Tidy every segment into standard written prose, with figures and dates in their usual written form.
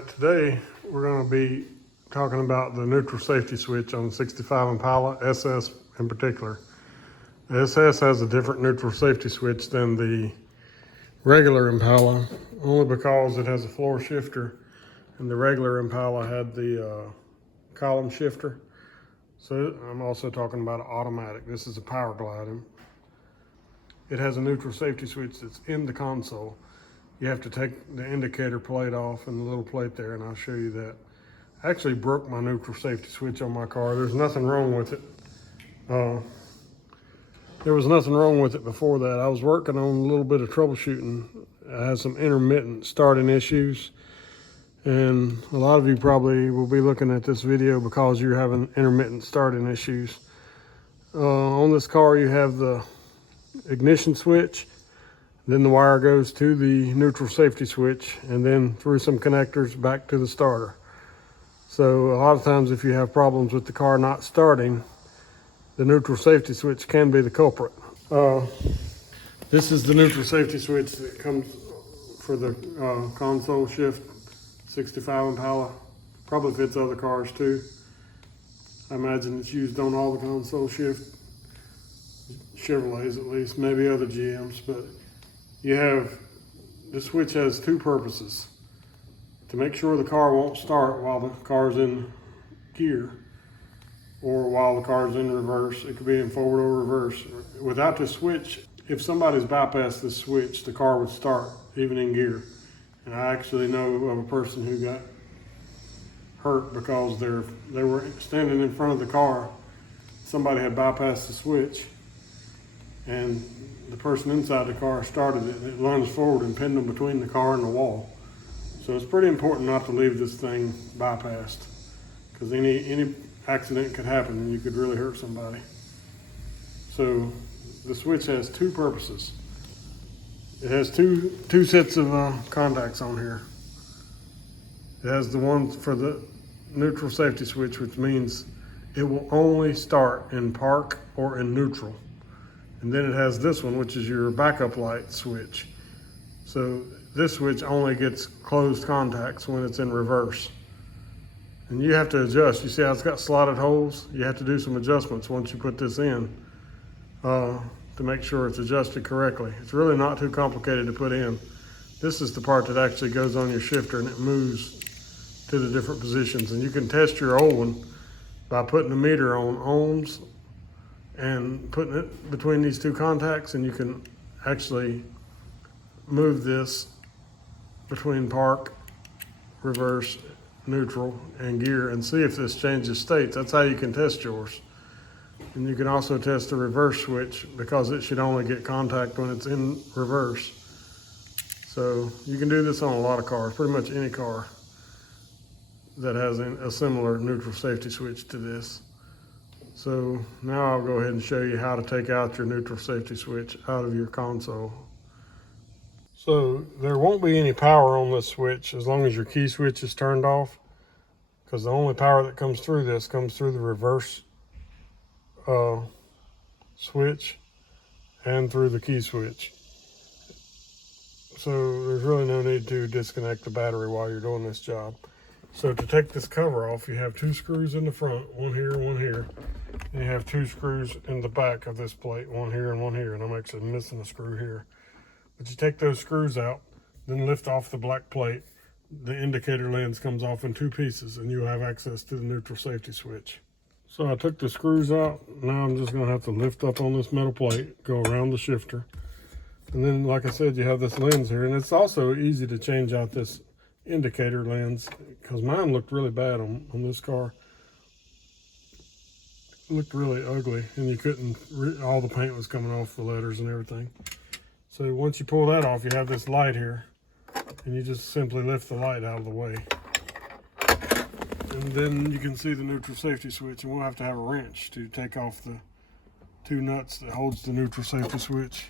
Alright, today we're going to be talking about the neutral safety switch on the 65 Impala, SS in particular. The SS has a different neutral safety switch than the regular Impala, only because it has a floor shifter, and the regular Impala had the column shifter. So I'm also talking about an automatic. This is a power gliding. It has a neutral safety switch that's in the console. You have to take the indicator plate off and the little plate there, and I'll show you that. I actually broke my neutral safety switch on my car. There's nothing wrong with it. There was nothing wrong with it before that. I was working on a little bit of troubleshooting. I had some intermittent starting issues, and a lot of you probably will be looking at this video because you're having intermittent starting issues. On this car, you have the ignition switch. Then the wire goes to the neutral safety switch and then through some connectors back to the starter. So a lot of times if you have problems with the car not starting, the neutral safety switch can be the culprit. This is the neutral safety switch that comes for the console shift 65 Impala. Probably fits other cars too. I imagine it's used on all the console shift Chevrolets at least, maybe other GMs, but the switch has two purposes: to make sure the car won't start while the car's in gear, or while the car's in reverse. It could be in forward or reverse. Without the switch, if somebody's bypassed this switch, the car would start even in gear. And I actually know of a person who got hurt because they were standing in front of the car. Somebody had bypassed the switch, and the person inside the car started it, and it lunged forward and pinned them between the car and the wall. So it's pretty important not to leave this thing bypassed, because any accident could happen and you could really hurt somebody. So the switch has two purposes. It has two sets of contacts on here. It has the one for the neutral safety switch, which means it will only start in park or in neutral. And then it has this one, which is your backup light switch. So this switch only gets closed contacts when it's in reverse. And you have to adjust. You see how it's got slotted holes? You have to do some adjustments once you put this in to make sure it's adjusted correctly. It's really not too complicated to put in. This is the part that actually goes on your shifter, and it moves to the different positions. And you can test your old one by putting the meter on ohms and putting it between these two contacts, and you can actually move this between park, reverse, neutral, and gear and see if this changes states. That's how you can test yours. And you can also test the reverse switch, because it should only get contact when it's in reverse. So you can do this on a lot of cars, pretty much any car that has a similar neutral safety switch to this. So now I'll go ahead and show you how to take out your neutral safety switch out of your console. So there won't be any power on this switch as long as your key switch is turned off, because the only power that comes through this comes through the reverse switch and through the key switch. So there's really no need to disconnect the battery while you're doing this job. So to take this cover off, you have two screws in the front, one here, one here. And you have two screws in the back of this plate, one here and one here. And I'm actually missing a screw here. But you take those screws out, then lift off the black plate. The indicator lens comes off in two pieces, and you'll have access to the neutral safety switch. So I took the screws out. Now I'm just going to have to lift up on this metal plate, go around the shifter. And then, like I said, you have this lens here. And it's also easy to change out this indicator lens, because mine looked really bad on this car. It looked really ugly, and you couldn't all the paint was coming off the letters and everything. So once you pull that off, you have this light here, and you just simply lift the light out of the way, and then you can see the neutral safety switch. And we'll have to have a wrench to take off the two nuts that holds the neutral safety switch.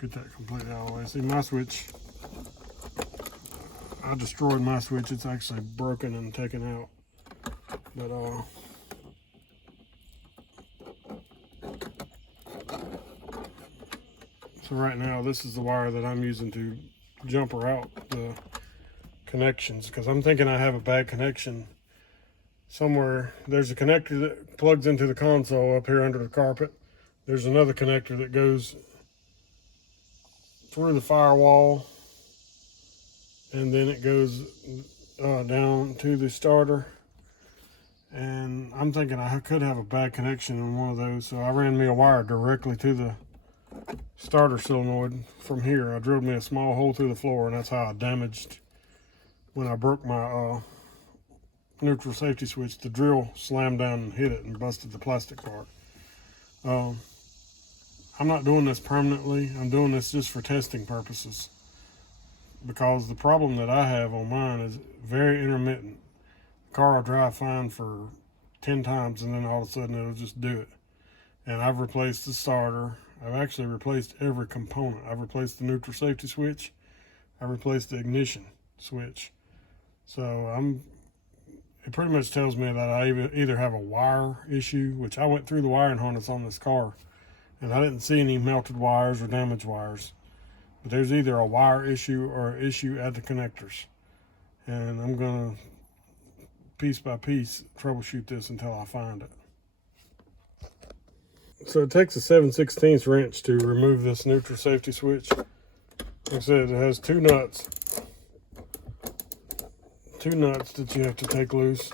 Get that completely out of the way. See, my switch, I destroyed my switch. It's actually broken and taken out. But So right now, this is the wire that I'm using to jumper out the connections, because I'm thinking I have a bad connection somewhere. There's a connector that plugs into the console up here under the carpet. There's another connector that goes through the firewall, and then it goes down to the starter. And I'm thinking I could have a bad connection on one of those, so I ran me a wire directly to the starter solenoid from here. I drilled me a small hole through the floor, and that's how I damaged, when I broke my neutral safety switch, the drill slammed down and hit it and busted the plastic part. I'm not doing this permanently. I'm doing this just for testing purposes, because the problem that I have on mine is very intermittent. The car will drive fine for 10 times, and then all of a sudden it'll just do it. And I've replaced the starter. I've actually replaced every component. I've replaced the neutral safety switch. I replaced the ignition switch. So it pretty much tells me that I either have a wire issue, which I went through the wiring harness on this car, and I didn't see any melted wires or damaged wires. But there's either a wire issue or an issue at the connectors. And I'm gonna, piece by piece, troubleshoot this until I find it. So it takes a 7/16 wrench to remove this neutral safety switch. Like I said, it has two nuts that you have to take loose.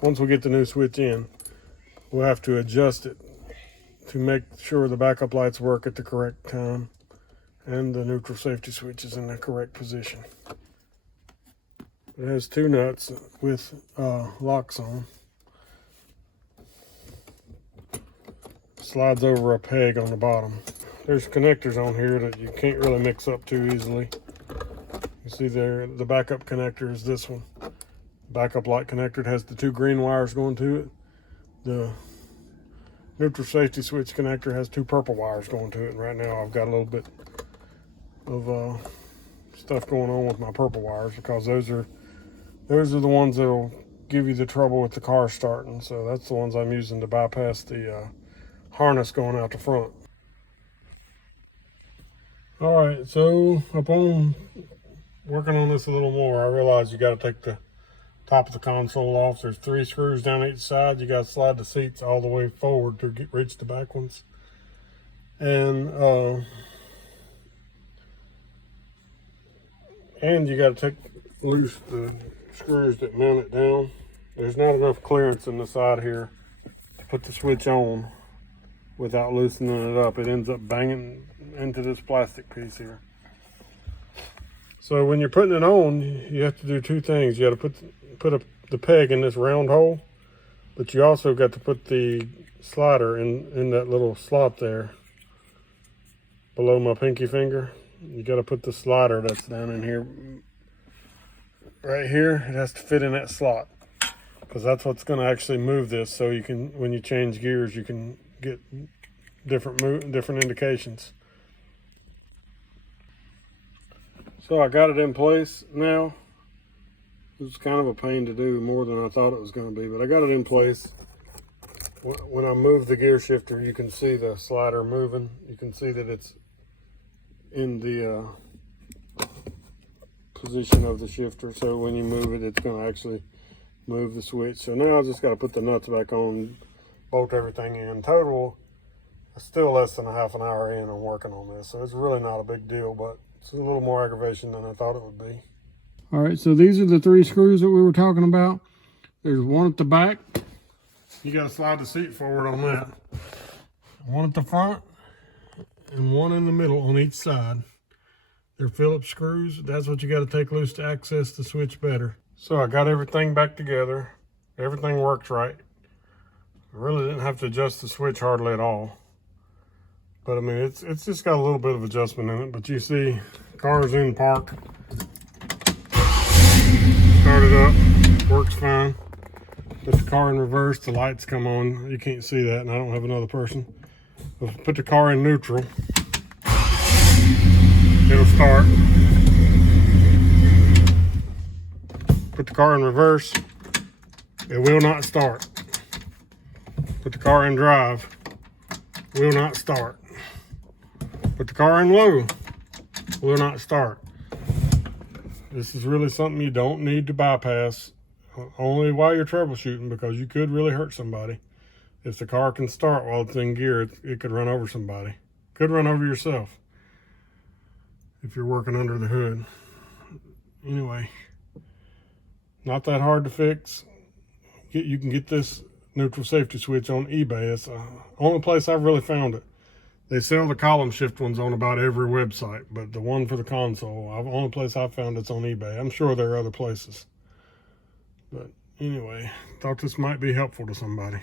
Once we get the new switch in, we'll have to adjust it to make sure the backup lights work at the correct time and the neutral safety switch is in the correct position. It has two nuts with locks on. Slides over a peg on the bottom. There's connectors on here that you can't really mix up too easily. You see there, the backup connector is this one. Backup light connector, it has the two green wires going to it. The neutral safety switch connector has two purple wires going to it. And right now I've got a little bit of stuff going on with my purple wires, because those are the ones that'll give you the trouble with the car starting. So that's the ones I'm using to bypass the harness going out the front. All right, so upon working on this a little more, I realized you got to take the top of the console off. There's 3 screws down each side. You got to slide the seats all the way forward to reach the back ones. And you got to take loose the screws that mount it down. There's not enough clearance in the side here to put the switch on without loosening it up. It ends up banging into this plastic piece here. So when you're putting it on, you have to do 2 things. You got to put the peg in this round hole, but you also got to put the slider in that little slot there below my pinky finger. You got to put the slider that's down in here, right here. It has to fit in that slot, because that's what's going to actually move this. So you can, when you change gears, you can get different indications. So I got it in place now. It was kind of a pain to do, more than I thought it was going to be, but I got it in place. When I move the gear shifter, you can see the slider moving. You can see that it's in the position of the shifter. So when you move it, it's going to actually move the switch. So now I just got to put the nuts back on, bolt everything in. Total, still less than a half an hour in on working on this. So it's really not a big deal, but it's a little more aggravation than I thought it would be. All right, so these are the 3 screws that we were talking about. There's one at the back. You got to slide the seat forward on that. One at the front and one in the middle on each side. They're Phillips screws. That's what you got to take loose to access the switch better. So I got everything back together. Everything works right. I really didn't have to adjust the switch hardly at all. But I mean, it's just got a little bit of adjustment in it. But you see, car's in park. Started up, works fine. Put the car in reverse, the lights come on. You can't see that, and I don't have another person. But put the car in neutral. It'll start. Put the car in reverse. It will not start. Put the car in drive. Will not start. Put the car in low, will not start. This is really something you don't need to bypass, only while you're troubleshooting, because you could really hurt somebody. If the car can start while it's in gear, it could run over somebody. Could run over yourself if you're working under the hood. Anyway, not that hard to fix. You can get this neutral safety switch on eBay. It's the only place I've really found it. They sell the column shift ones on about every website, but the one for the console, the only place I've found it's on eBay. I'm sure there are other places. But anyway, thought this might be helpful to somebody.